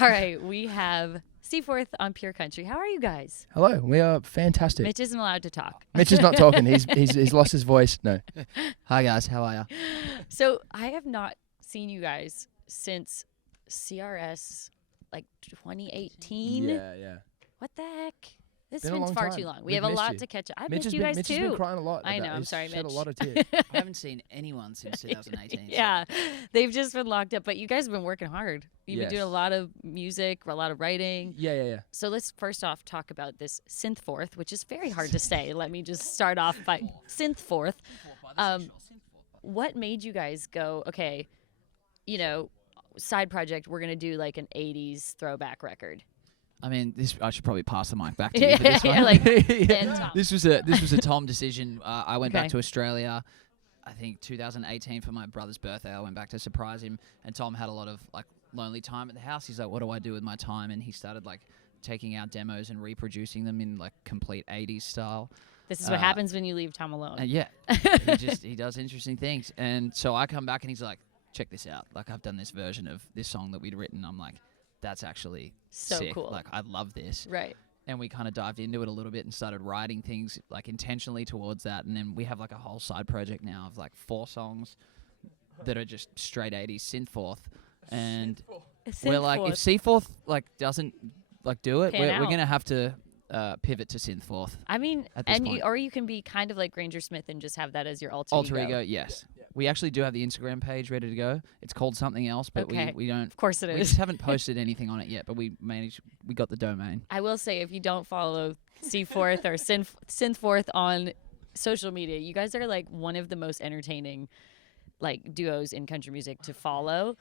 All right, we have Seaforth on Pure Country. How are you guys? Hello, we are fantastic. Mitch isn't allowed to talk. Mitch is not talking. He's lost his voice. No. Hi guys, how are you? So I have not seen you guys since CRS, like 2018. Yeah. What the heck? This Been a has been long far time. too long. We We've have a missed lot you. to catch up. I've Mitch missed you guys Mitch too. has been crying a lot. I know. about I'm this. sorry, Shed Mitch. a lot of tears. I haven't seen anyone since 2018. Yeah, they've just been locked up. But you guys have been working hard. You've been doing a Yes. lot of music, a lot of writing. Yeah. So let's first off talk about this Synthforth, which is very hard to say. Let me just start off by Synthforth. What made you guys go, okay, side project, we're going to do like an 80s throwback record? I mean, I should probably pass the mic back to you for this one. And Tom. This was a Tom decision. I went Okay. back to Australia, I think 2018 for my brother's birthday. I went back to surprise him, and Tom had a lot of like lonely time at the house. He's like, "What do I do with my time?" And he started like taking our demos and reproducing them in like complete 80s style. This is what happens when you leave Tom alone. And yeah, he does interesting things. And so I come back and he's like, "Check this out! Like I've done this version of this song that we'd written." I'm like, "That's actually So sick. cool. Like I love this." Right. And we kind of dived into it a little bit and started writing things like intentionally towards that. And then we have like a whole side project now of like 4 songs that are just straight 80s synthforth. And we're like, if Seaforth like doesn't like do it, we're gonna have to pivot to synthforth. I mean, at this point. or you can be kind of like Granger Smith and just have that as your alter Ego, yes. Yeah. We actually do have the Instagram page ready to go. It's called something else, but Okay. we don't. Of course it We is. just haven't posted anything on it yet, but we got the domain. I will say, if you don't follow Seaforth or Synthforth on social media, you guys are like one of the most entertaining like duos in country music to follow.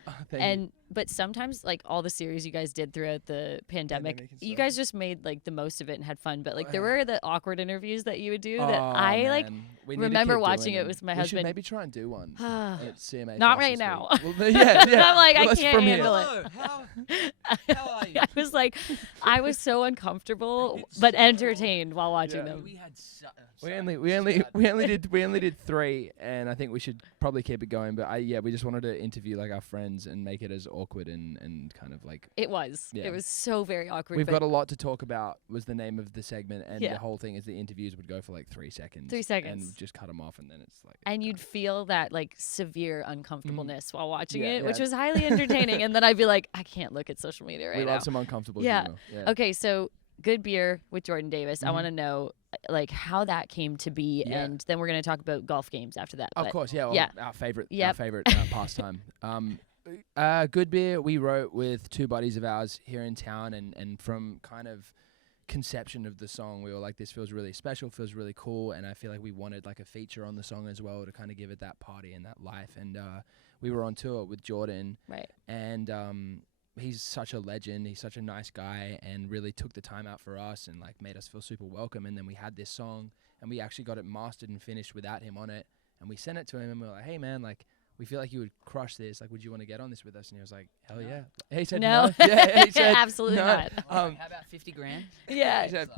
But sometimes like all the series you guys did throughout the pandemic, and you stuff. guys just made like the most of it and had fun. But like there Wow. were the awkward interviews that you would do Oh, that I like man. We need to remember keep watching doing it them. with my We should husband. maybe try and do one at CMA. Not Fest right this now. week. Well, yeah. I'm like, I That's can't from here. handle it. How are you? I was like, I was so uncomfortable but entertained while watching them. We had We only did 3, and I think we should probably keep it going. But we just wanted to interview like our friends and make it as awkward and kind of like. It was. Yeah. It was so very awkward. We've but got a lot to talk about. Was the name of the segment, and Yeah. the whole thing is the interviews would go for like 3 seconds. 3 seconds. and just cut them off, and then it's like. and you'd feel that like severe uncomfortableness while watching Yeah, it, yeah. which was highly entertaining. And then I'd be like, I can't look at social media right we now. love some uncomfortable Yeah. humor. Yeah. Okay, so Good Beer with Jordan Davis. I Mhm. want to know like how that came to be, Yeah. and then we're gonna talk about golf games after that. Of but course, yeah. Well, yeah. Our favorite Yep. pastime. Good Beer, we wrote with 2 buddies of ours here in town, and from kind of conception of the song, we were like, this feels really special, feels really cool, and I feel like we wanted like a feature on the song as well to kind of give it that party and that life. And we were on tour with Jordan, Right. and he's such a legend. He's such a nice guy, and really took the time out for us and like made us feel super welcome. And then we had this song, and we actually got it mastered and finished without him on it. And we sent it to him, and we were like, "Hey man, like we feel like you would crush this. Like, would you want to get on this with us?" And he was like, "Hell yeah." He said No. no. Yeah, he said Absolutely no. not. how about 50 grand? Yeah. He said,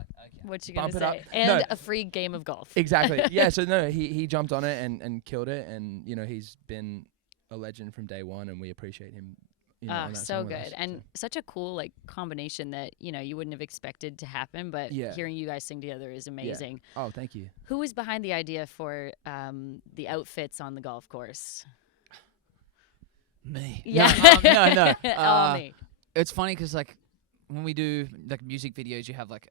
What you gonna Bump it say? up. And No. a free game of golf. exactly. Yeah. So no, he jumped on it and killed it, and he's been a legend from day one, and we appreciate him. On that So song with good, us, and such a cool like combination that you wouldn't have expected to happen, but Yeah. hearing you guys sing together is amazing. Oh, thank you. Who was behind the idea for the outfits on the golf course? Me. Yeah. No. All me. It's funny because like when we do like music videos, you have like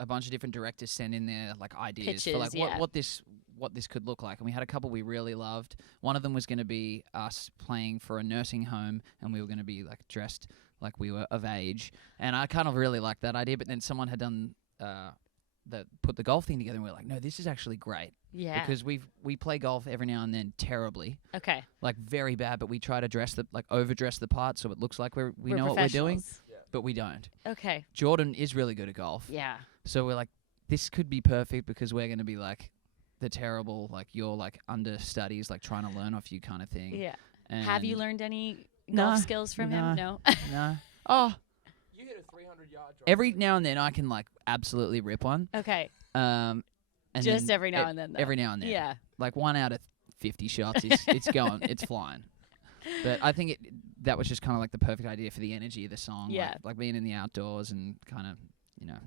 a bunch of different directors send in their like ideas for like Pitches, yeah. what this could look like, and we had a couple we really loved. One of them was going to be us playing for a nursing home, and we were going to be like dressed like we were of age, and I kind of really liked that idea. But then someone had done put the golf thing together, and we were like, no, this is actually great. Yeah. Because we play golf every now and then terribly, Okay. like very bad, but we try to overdress the part so it looks like we know what we're doing, professionals. but we don't. Okay. Jordan is really good at golf, Yeah. so we're like, this could be perfect because we're going to be like the terrible, like you're like understudies, like trying to learn off you kind of thing. Yeah. Have you And- learned any No, golf skills from him? No. No. Oh, You hit a 300-yard drive. every now and then I can like absolutely rip one. Okay. And Just then every now and then, though. Every now and then. Yeah. Like 1 out of 50 shots, it's going, it's flying. But I think that was just kind of like the perfect idea for the energy of the song. Yeah. Like being in the outdoors and kind of,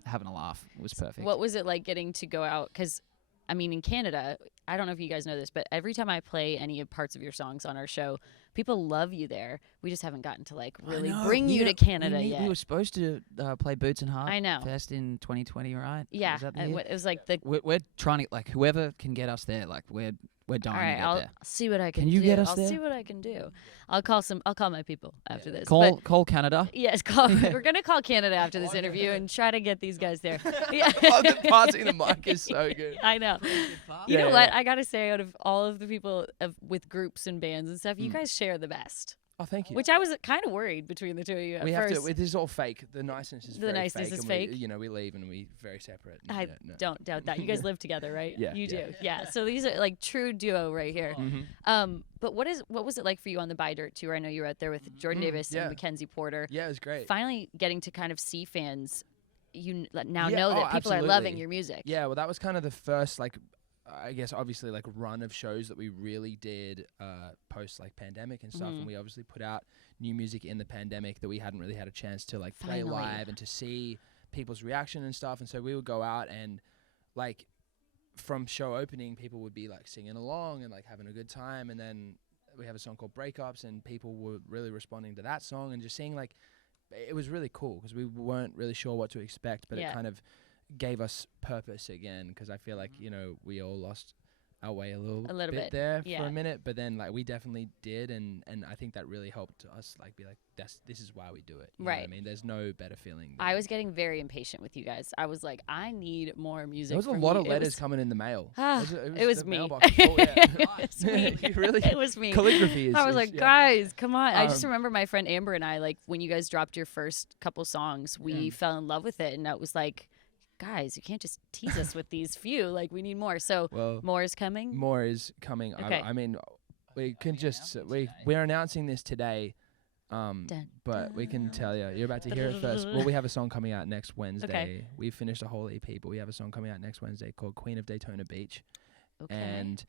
having a laugh was perfect. What was it like getting to go out? Because, I mean, in Canada, I don't know if you guys know this, but every time I play any parts of your songs on our show, people love you there. We just haven't gotten to like really bring you to Canada yet. We were supposed to play Boots and Heart I know. Fest in 2020, right? Yeah, Was that the year? it was like the. We're trying to, like, whoever can get us there, like, we're dying All right, to get I'll there. see what I can. Can you do. get us I'll there? see what I can do. I'll call my people after this. Call Canada. Yes, we're gonna call Canada after this interview and try to get these guys there. Yeah. Oh, the passing the mic is so good. I know. You know what? I gotta say, out of all of the people with groups and bands and stuff, you guys share the best. Oh, thank you. Which I was kind of worried between the two of you at We first. have to. This is all fake. The niceness is The very niceness fake. is and fake? We leave and we very separate. I don't doubt that. You guys live together, right? Yeah, You yeah. do. Yeah. So these are like true duo right here. But what was it like for you on the Buy Dirt tour? I know you were out there with Jordan Davis yeah. and Mackenzie Porter. Yeah, it was great. Finally getting to kind of see fans now Yeah, know that people absolutely. are loving your music. Yeah, well, that was kind of the first, like, I guess, obviously, like, run of shows that we really did post, like, pandemic and stuff. And we obviously put out new music in the pandemic that we hadn't really had a chance to, like, play Finally. live and to see people's reaction and stuff. And so we would go out and, like, from show opening, people would be, like, singing along and, like, having a good time. And then we have a song called Breakups, and people were really responding to that song and just seeing, like, it was really cool because we weren't really sure what to expect, but it kind of gave us purpose again, because I feel like, we all lost our way a little bit there for a minute, but then, like, we definitely did, and I think that really helped us, like, be like, this is why we do it. You know what I mean? There's no better feeling. I was getting very impatient with you guys. I was like, I need more music. There was a lot of letters coming in the mail. It was the me. mailbox was full, yeah. It was me. You really? It was me. Calligraphy is. I was like, guys, come on. I just Um, remember my friend Amber and I, like, when you guys dropped your first couple songs, we fell in love with it, and that was like, guys, you can't just tease us with these few. Like, we need more. So more is coming. More is coming. Okay. I mean, we can just we're announcing this today, but we can tell you. You're about to hear it first. Well, we have a song coming out next Wednesday. Okay. We finished a whole EP, but we have a song coming out next Wednesday called Queen of Daytona Beach. Okay. And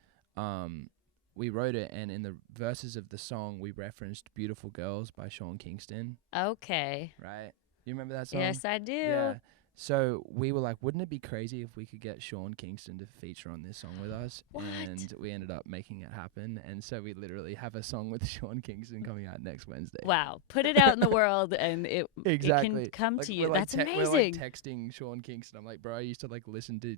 we wrote it, and in the verses of the song, we referenced "Beautiful Girls" by Sean Kingston. Okay. Right? You remember that song? Yes, I do. Yeah. So we were like, wouldn't it be crazy if we could get Sean Kingston to feature on this song with us? What? And we ended up making it happen. And so we literally have a song with Sean Kingston coming out next Wednesday. Wow. Put it out in the world, and it Exactly. can come Like, to you. we're like That's We're like amazing. texting Sean Kingston. I'm like, bro, I used to like listen to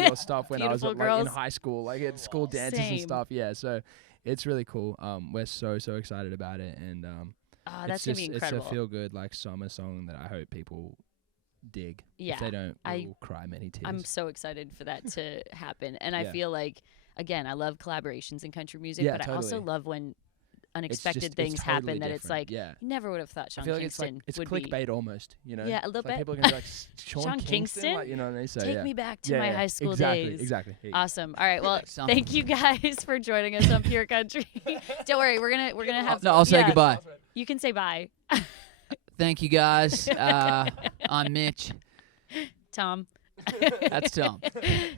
your stuff when I was Beautiful like in Girls. high school, like at school dances and Same. stuff. Yeah. So it's really cool. We're so excited about it. And That's going to be incredible. It's a feel good like summer song that I hope people dig. Yeah. If they don't, we will cry many tears. I'm so excited for that to happen. And I Yeah. feel like, again, I love collaborations in country music, Yeah, but I also totally. love when unexpected it's things happen totally that it's different. like, Yeah. you never would have thought Sean I feel like Kingston it's would clickbait almost, you know? Yeah, a little It's like bit. people are gonna be like, Sean Sean Kingston? Kingston? Like, you know what they say? Take yeah. me back to Yeah, my yeah. high school exactly, days. Exactly. Awesome. All right. Well, Like some- thank you guys for joining us on Pure Country. Don't worry, we're gonna have. No, I'll say goodbye. You can say bye, Thank you, guys. I'm Mitch. Tom. That's Tom.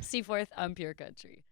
Seaforth on Pure Country.